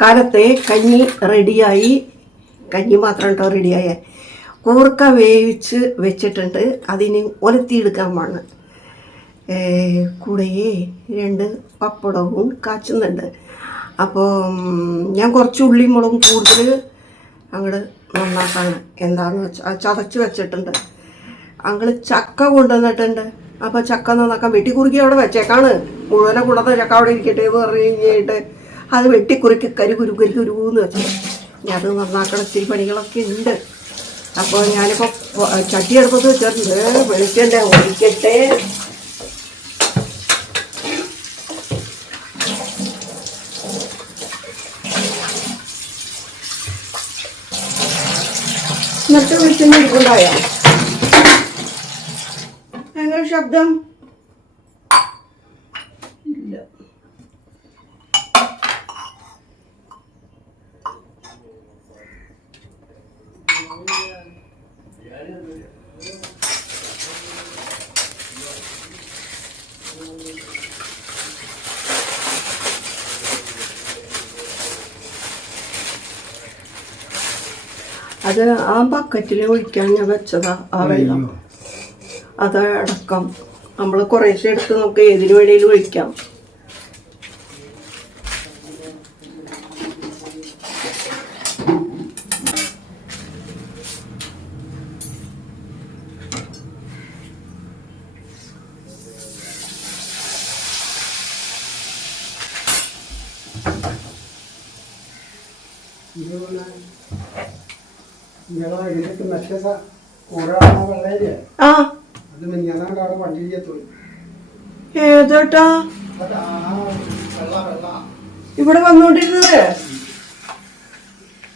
കാലത്തെ കഞ്ഞി റെഡിയായി. കഞ്ഞി മാത്രം കേട്ടോ റെഡിയായ. കൂർക്ക വേവിച്ച് വെച്ചിട്ടുണ്ട്, അതിന് ഒലത്തിയെടുക്കാൻ വേണം. കൂടെ 2 പപ്പടവും കാച്ചുന്നുണ്ട്. അപ്പോൾ ഞാൻ കുറച്ച് ഉള്ളിയും മുളകും കൂടുതൽ അങ്ങോട്ട് നന്നാക്കാണ്. എന്താണെന്ന് വെച്ചാൽ ചതച്ച് വെച്ചിട്ടുണ്ട്. അങ്ങോട്ട് ചക്ക കൊണ്ടുവന്നിട്ടുണ്ട്. അപ്പോൾ ചക്ക നന്നാക്കാൻ വെട്ടിക്കുറുക്കി അവിടെ വെച്ചേക്കാണ്. മുഴുവനെ കൂടാതെ ചക്ക അവിടെ ഇരിക്കട്ടെ എന്ന് പറഞ്ഞു കഴിഞ്ഞിട്ട് അത് വെട്ടിക്കുറുക്കി കരികുരുന്ന് വെച്ചു. ഇനി അത് നന്നാക്കണം. ഇത്തിരി പണികളൊക്കെ ഉണ്ട്. അപ്പോൾ ഞാനിപ്പോൾ ചട്ടി അടുപ്പത്ത് വെച്ചിട്ടുണ്ട്. വെളിച്ചെണ്ണ ഒഴിക്കട്ടെ. എന്നിട്ട് വെളിച്ചെണ്ണ ഇരിക്കുണ്ടായ എങ്ങനെ ശബ്ദം ഇല്ല. അത് ആ ബക്കറ്റിൽ ഒഴിക്കാൻ ഞാൻ വെച്ചതാ. ആ വെള്ളം അതടക്കം നമ്മൾ കുറേശ്ശെ എടുത്ത് നമുക്ക് ഏതിനു വേണേലും ഒഴിക്കാം. ഏതോട്ടാ ഇവിടെ വന്നോണ്ടിരുന്നത്?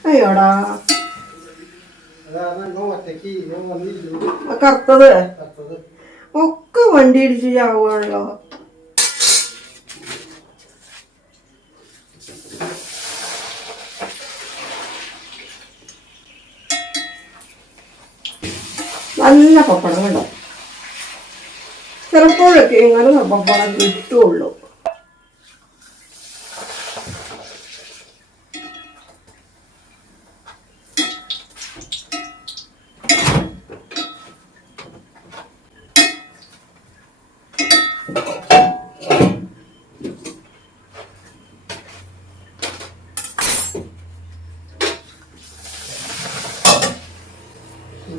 അയ്യോടാ, കറുത്തത് ഒക്കെ വണ്ടി ഇടിച്ച് ചാവുകയാണല്ലോ. നല്ല പപ്പടം കണ്ടോ. ചിലപ്പോഴൊക്കെ ഇങ്ങനെ പപ്പടം കിട്ടുള്ളൂ.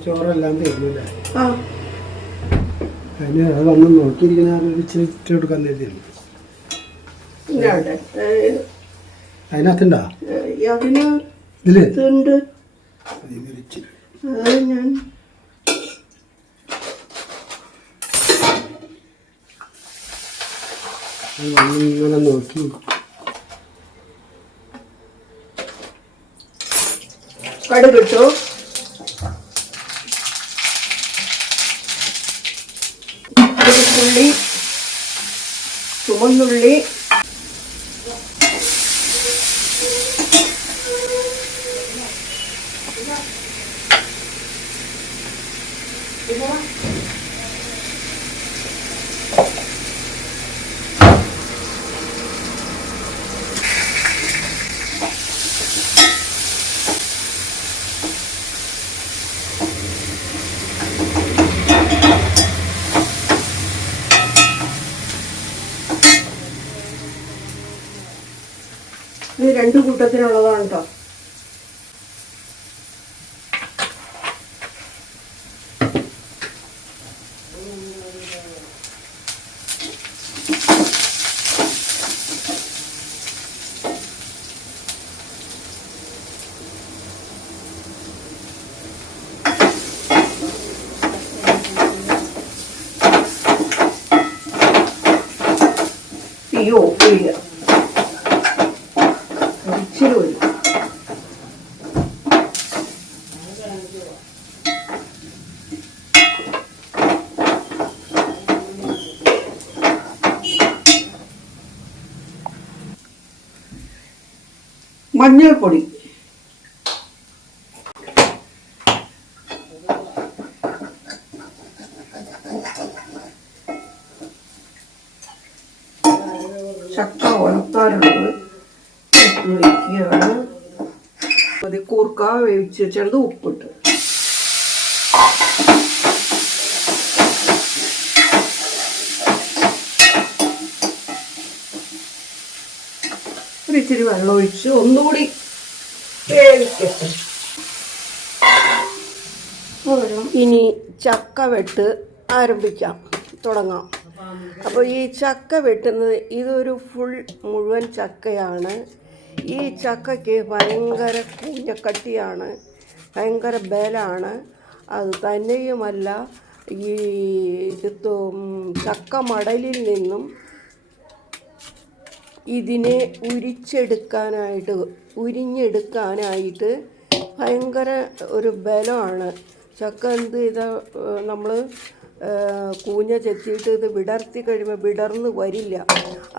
ചോറെല്ലാം തരുന്നില്ല. അതിന് അത് വന്ന് നോക്കിയിരിക്കുന്ന ഇച്ചിട്ട് കൊടുക്കാൻ തരുന്നില്ല. അതിനകത്തുണ്ടോ? ഇതില് ഇങ്ങനെ നോക്കി കടുകിട്ടു. ഉള്ളി, ചുവന്നുള്ളി, ഇത് 2 കൂട്ടത്തിനുള്ളതാണ് കേട്ടോ. തീ ഓഫ് ചെയ്യുക. മഞ്ഞൾപ്പൊടി, ചക്ക ഉണക്കാനുള്ളത് ഒഴിക്കുക. വേണം. അത് കൂർക്ക വേവിച്ച് വെച്ചത് ഉപ്പിട്ട് ഒരു ഇച്ചിരി വെള്ളം ഒഴിച്ച് ഒന്നുകൂടി വേവിക്കട്ടെ. ഇനി ചക്ക വെട്ട് ആരംഭിക്കാം, തുടങ്ങാം. അപ്പോൾ ഈ ചക്ക വെട്ടുന്നത് ഇതൊരു മുഴുവൻ ചക്കയാണ്. ഈ ചക്കയ്ക്ക് ഭയങ്കര കുഞ്ഞക്കട്ടിയാണ്, ഭയങ്കര ബലമാണ്. അത് തന്നെയുമല്ല, ഈ ചക്ക മടലിൽ നിന്നും ഇതിനെ ഉരിഞ്ഞെടുക്കാനായിട്ട് ഭയങ്കര ഒരു ബലമാണ്. ചക്ക എന്ത് ചെയ്താൽ നമ്മൾ കൂഞ്ഞ ചെത്തിയിട്ട് ഇത് വിടർത്തി കഴിയുമ്പോൾ വിടർന്ന് വരില്ല.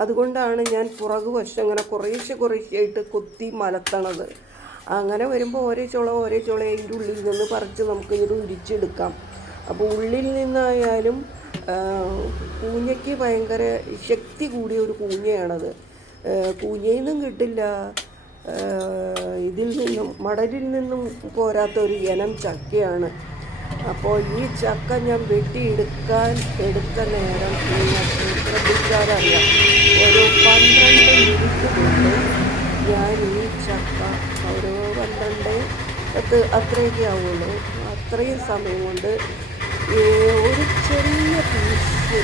അതുകൊണ്ടാണ് ഞാൻ പുറകു വശം ഇങ്ങനെ കുറേശ്ശെയായിട്ട് കുത്തി മലത്തണത്. അങ്ങനെ വരുമ്പോൾ ഓരോ ചുള അതിൻ്റെ ഉള്ളിൽ നിന്ന് പറിച്ച് നമുക്കിത് ഉരിച്ചെടുക്കാം. അപ്പോൾ ഉള്ളിൽ നിന്നായാലും കൂഞ്ഞയ്ക്ക് ഭയങ്കര ശക്തി കൂടിയ ഒരു കൂഞ്ഞയാണത്. കൂഞ്ഞയിൽ നിന്നും കിട്ടില്ല, ഇതിൽ നിന്നും മടലിൽ നിന്നും പോരാത്ത ഒരു ഇനം ചക്കയാണ്. അപ്പോൾ ഈ ചക്ക ഞാൻ എടുത്ത നേരം ശ്രദ്ധിച്ചാലറിയാം, ഒരു 12 മിനിറ്റ് കൊണ്ട് ഞാൻ ഈ ചക്ക ഒരു 12 അത്രയൊക്കെ ആവുള്ളൂ. അത്രയും സമയം കൊണ്ട് ഒരു ചെറിയ പീസ്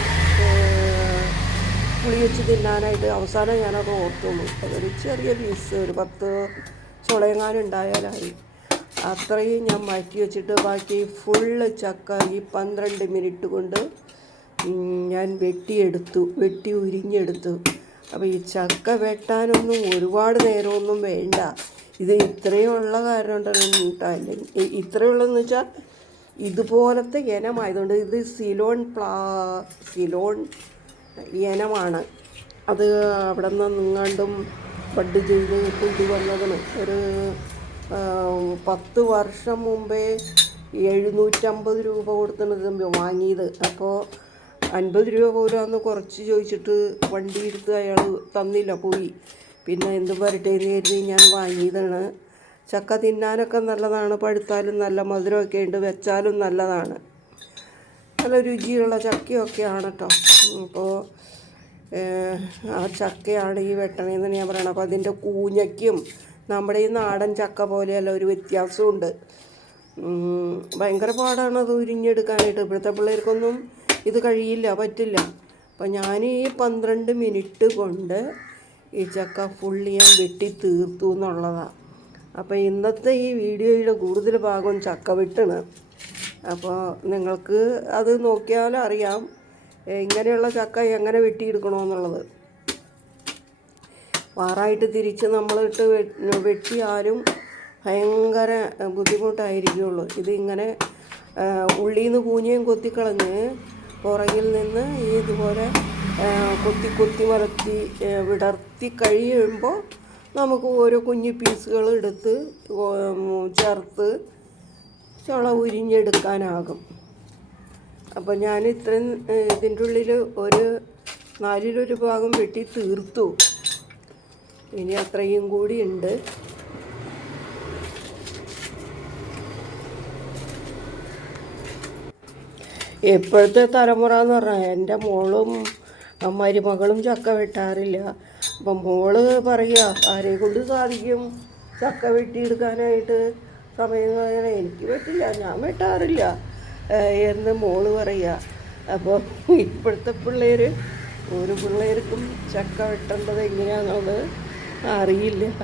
പുളി വെച്ച് തിന്നാനായിട്ട് അവസാനം ഞാനത് ഓർത്തുള്ളൂ. അതൊരു ചെറിയ പീസ്, ഒരു 10 ചുളയങ്ങാനുണ്ടായാലായി. അത്രയും ഞാൻ മാറ്റി വെച്ചിട്ട് ബാക്കി ഫുള്ള് ചക്ക ഈ 12 മിനിറ്റ് കൊണ്ട് ഞാൻ വെട്ടി ഉരിഞ്ഞെടുത്തു. അപ്പോൾ ഈ ചക്ക വെട്ടാനൊന്നും ഒരുപാട് നേരമൊന്നും വേണ്ട. ഇത് ഇത്രയുള്ള കാരണം ഉണ്ടല്ലോ, ഇത്രയുള്ളതെന്ന് വെച്ചാൽ ഇതുപോലത്തെ ഇനമായതുകൊണ്ട് ഇത് സിലോൺ ഇനമാണ്. അത് അവിടെ നിന്നെങ്ങാണ്ടും ബഡ് ചെയ്ത് കൊണ്ടുവന്നതിന് ഒരു 10 വർഷം മുമ്പേ 750 രൂപ കൊടുത്തത് വാങ്ങിയത്. അപ്പോൾ 50 രൂപ പോലും അന്ന് കുറച്ച് ചോദിച്ചിട്ട് വണ്ടി എടുത്ത് അയാൾ തന്നില്ല, പോയി. പിന്നെ എന്തും വരട്ടെ എന്ന് കരുതി ഞാൻ വാങ്ങിയതാണ്. ചക്ക തിന്നാനൊക്കെ നല്ലതാണ്, പഴുത്താലും നല്ല മധുരമൊക്കെ ഉണ്ട്, വെച്ചാലും നല്ലതാണ്. നല്ല രുചിയുള്ള ചക്കയൊക്കെയാണ് കേട്ടോ. അപ്പോൾ ആ ചക്കയാണ് ഈ വെട്ടണേന്ന് ഞാൻ പറയണം. അപ്പോൾ അതിൻ്റെ കൂഞ്ഞയ്ക്കും നമ്മുടെ ഈ നാടൻ ചക്ക പോലെയല്ല, ഒരു വ്യത്യാസമുണ്ട്. ഭയങ്കര പാടാണ് അത് ഉരിഞ്ഞെടുക്കാനായിട്ട്. ഇപ്പോഴത്തെ പിള്ളേർക്കൊന്നും ഇത് കഴിയില്ല, പറ്റില്ല. അപ്പം ഞാൻ ഈ 12 മിനിറ്റ് കൊണ്ട് ഈ ചക്ക ഫുള്ള് ഞാൻ വെട്ടി തീർത്തു എന്നുള്ളതാണ്. അപ്പോൾ ഇന്നത്തെ ഈ വീഡിയോയുടെ കൂടുതൽ ഭാഗം ചക്ക വെട്ടാണ്. അപ്പോൾ നിങ്ങൾക്ക് അത് നോക്കിയാലറിയാം ഇങ്ങനെയുള്ള ചക്ക എങ്ങനെ വെട്ടിയെടുക്കണമെന്നുള്ളത്. വാറായിട്ട് തിരിച്ച് നമ്മളിട്ട് വെട്ടിയാലും ഭയങ്കര ബുദ്ധിമുട്ടായിരിക്കുള്ളൂ. ഇതിങ്ങനെ ഉള്ളിൽ നിന്ന് കൂഞ്ഞയും കൊത്തിക്കളഞ്ഞ് പുറകിൽ നിന്ന് ഇതുപോലെ കൊത്തി മലത്തി വിടർത്തി കഴിയുമ്പോൾ നമുക്ക് ഓരോ കുഞ്ഞു പീസുകൾ എടുത്ത് ചേർത്ത് ചുള ഉരിഞ്ഞെടുക്കാനാകും. അപ്പോൾ ഞാൻ ഇത്രയും ഇതിൻ്റെ ഉള്ളിൽ ഒരു 4-1 ഭാഗം വെട്ടി തീർത്തു. ഇനി അത്രയും കൂടി ഉണ്ട്. ഇപ്പോഴത്തെ തലമുറ എന്ന് പറഞ്ഞാൽ എൻ്റെ മോളും മരുമകളും ചക്ക വെട്ടാറില്ല. അപ്പം മോള് പറയുക, ആരെ കൊണ്ട് സാധിക്കും ചക്ക വെട്ടിയെടുക്കാനായിട്ട്? സമയം എനിക്ക് പറ്റില്ല, ഞാൻ വെട്ടാറില്ല എന്ന് മോള് പറയുക. അപ്പോൾ ഇപ്പോഴത്തെ ഒരു പിള്ളേർക്കും ചക്ക വെട്ടേണ്ടത് എങ്ങനെയാണെന്നുള്ളത് അറിയില്ല.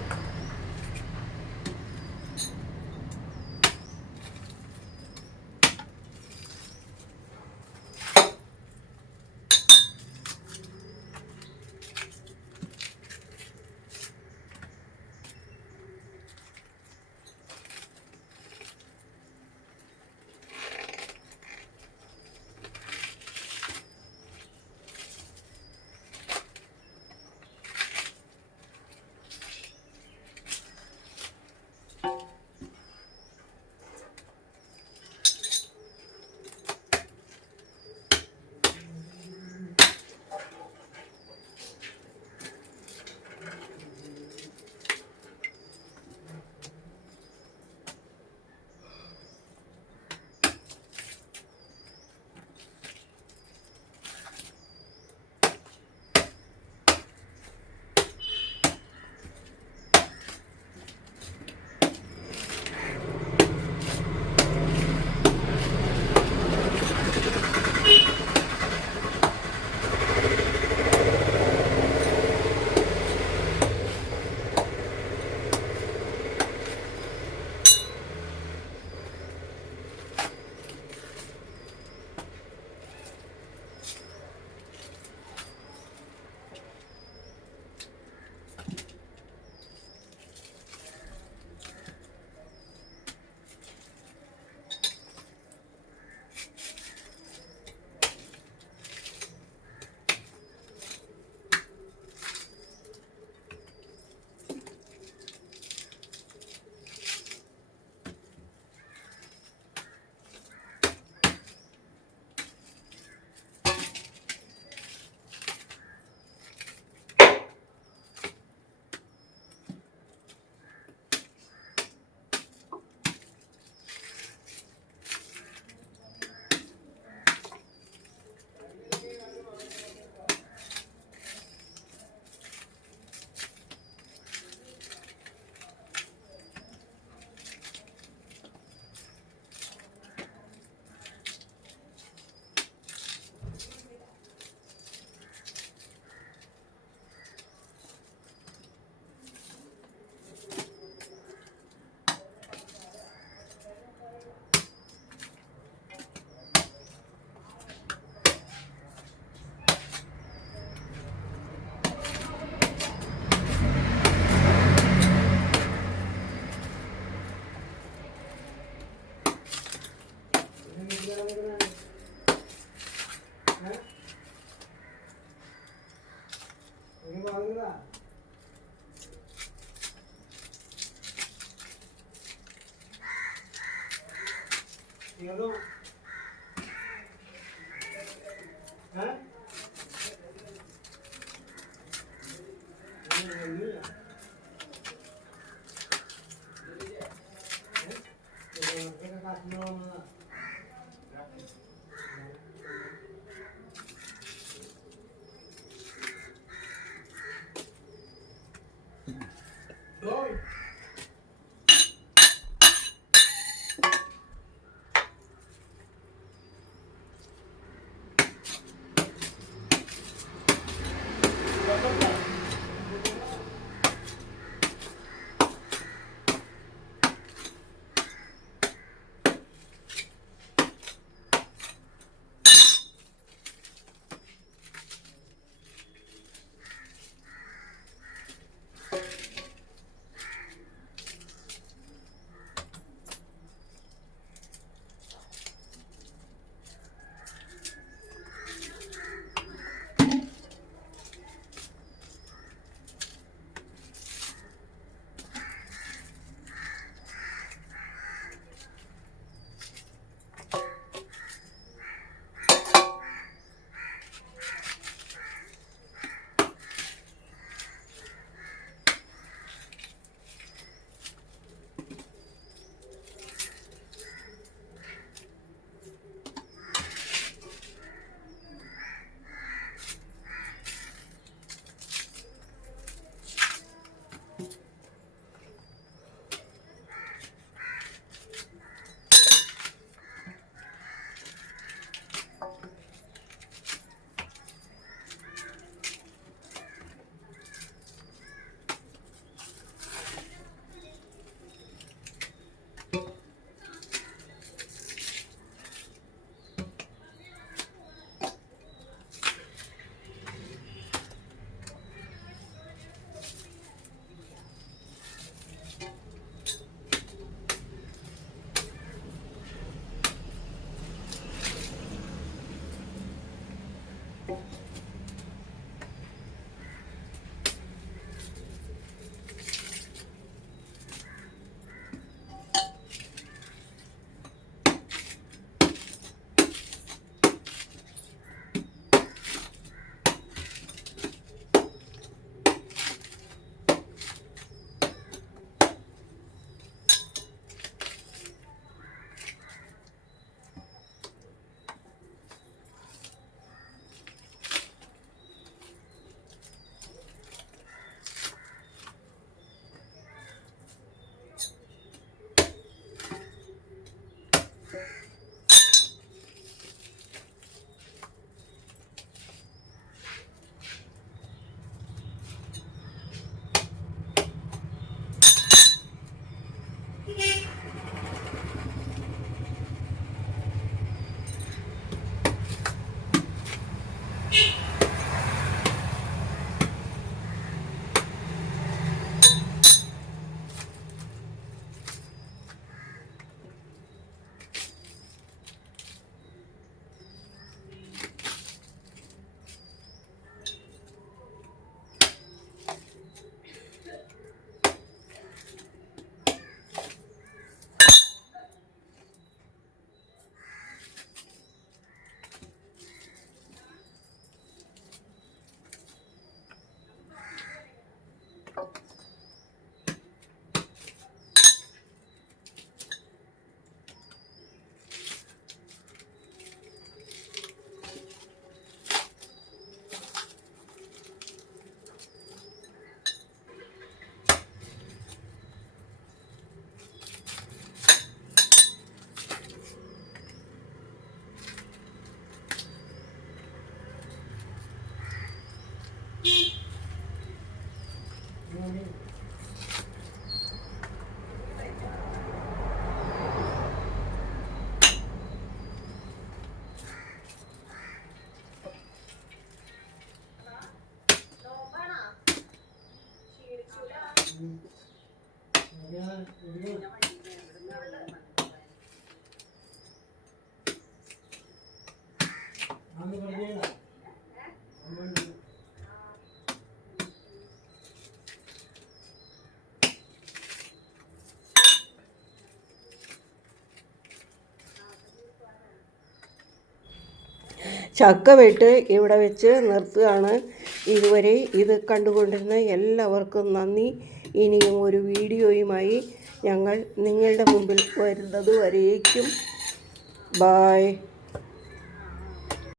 ചക്ക വെട്ട് ഇവിടെ വെച്ച് നിർത്തുകയാണ്. ഇതുവരെ ഇത് കണ്ടുകൊണ്ടിരുന്ന എല്ലാവർക്കും നന്ദി. ഇനിയും ഒരു വീഡിയോയുമായി ഞങ്ങൾ നിങ്ങളുടെ മുമ്പിൽ വരുന്നത് വരേക്കും ബായ്.